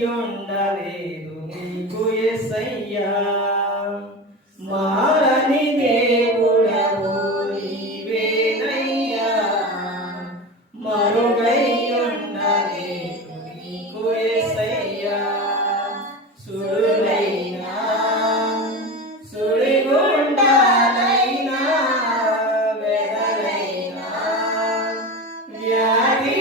మరుగైయుండలేదు నీకు యేసయ్యా మారని దేవుడవు నీవేనయ్యా మరుగైయుండలేదు నీకు యేసయ్యా సుడులైనా సుడిగుండాలైనా వెదలైనా వ్యాధి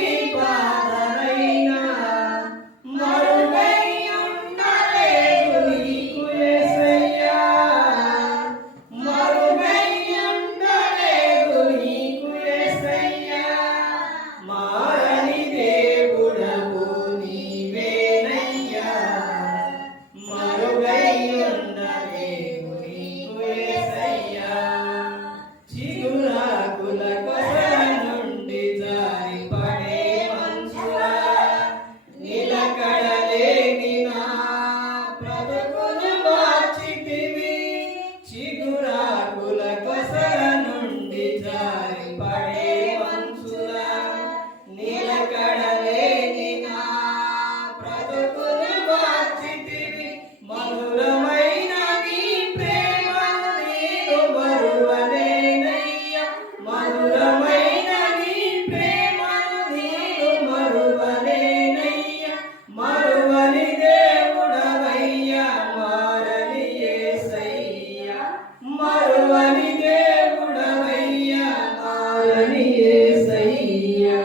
మరువని దేవుడవయ్యా మారని యేసయ్యా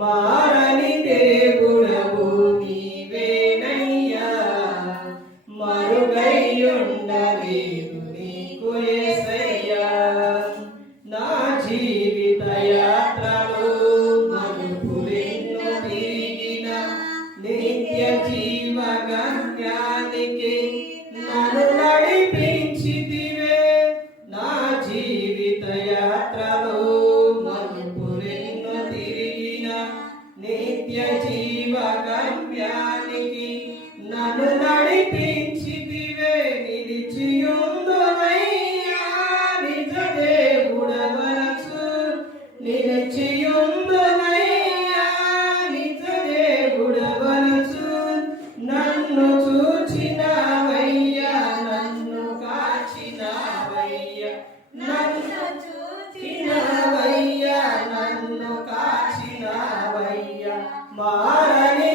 మారని దేవుడవు నీవేనయ్యా మరుగైయుండలేదు నీకు యేసయ్యా నా జీవిత యాత్రలో మలుపులెన్నో తిరిగిన నిత్య జీవ గమ్యానికి నన్ను నడిపించితివే నా జీవిత యాత్రలో మలుపులెన్నో తిరిగిన నిత్య జీవ గమ్యానికి నన్ను నడిపించితివే నిలిచియుందునయ్యా నిజ దేవుడవనసు నిలిచియుందునయ్యా నిజ దేవుడవనసు నన్ను చూచినవయ్యా నన్ను కాచినవయ్యా నన్ను చూచినవయ్యా నన్ను కాచినవయ్యా మారని